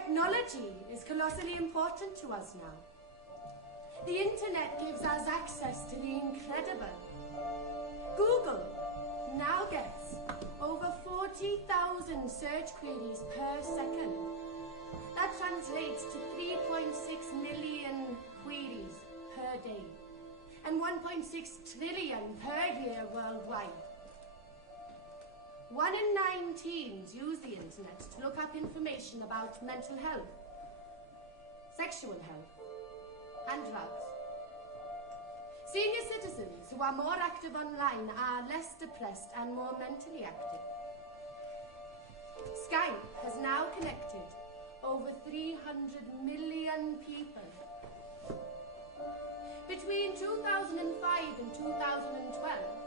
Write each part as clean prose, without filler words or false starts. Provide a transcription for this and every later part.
Technology is colossally important to us now. The internet gives us access to the incredible. Google now gets over 40,000 search queries per second. That translates to 3.6 million queries per day and 1.6 trillion per year worldwide. 1 in 9 teens use the internet to look up information about mental health, sexual health, and drugs. Senior citizens who are more active online are less depressed and more mentally active. Skype has now connected over 300 million people. Between 2005 and 2012,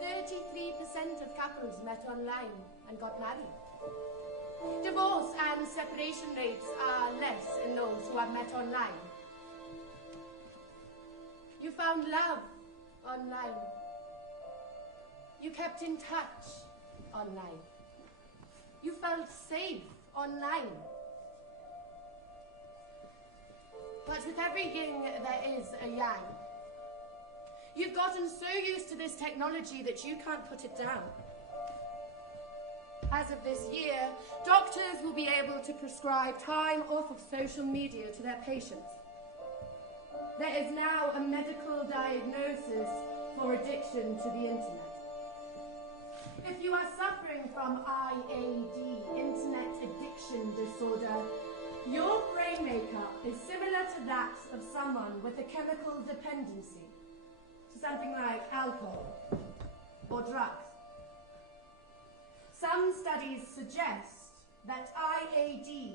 33% of couples met online and got married. Divorce and separation rates are less in those who have met online. You found love online. You kept in touch online. You felt safe online. But with every yin, there is a yang. You've gotten so used to this technology that you can't put it down. As of this year, doctors will be able to prescribe time off of social media to their patients. There is now a medical diagnosis for addiction to the internet. If you are suffering from IAD, Internet Addiction Disorder, your brain makeup is similar to that of someone with a chemical dependency to something like alcohol or drugs. Some studies suggest that IAD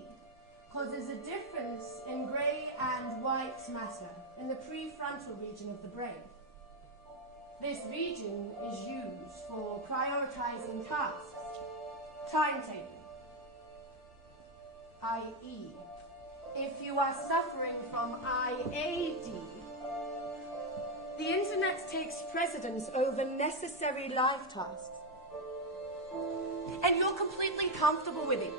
causes a difference in grey and white matter in the prefrontal region of the brain. This region is used for prioritizing tasks, timetabling, i.e., if you are suffering from IAD, the internet takes precedence over necessary life tasks. And you're completely comfortable with it.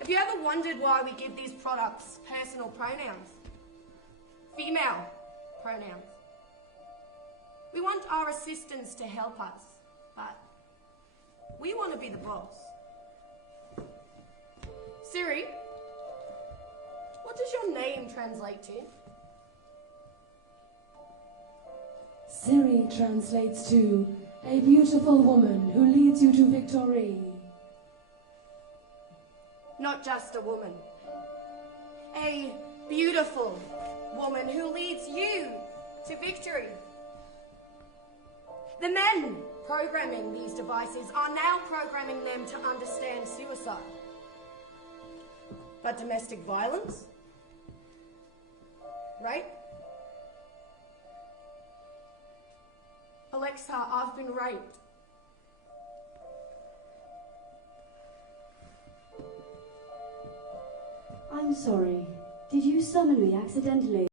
Have you ever wondered why we give these products personal pronouns? Female pronouns. We want our assistants to help us, but we want to be the boss. Siri, what does your name translate to? Siri translates to a beautiful woman who leads you to victory. Not just a woman. A beautiful woman who leads you to victory. The men programming these devices are now programming them to understand suicide. But domestic violence? Right? Alexa, I've been raped. I'm sorry. Did you summon me accidentally?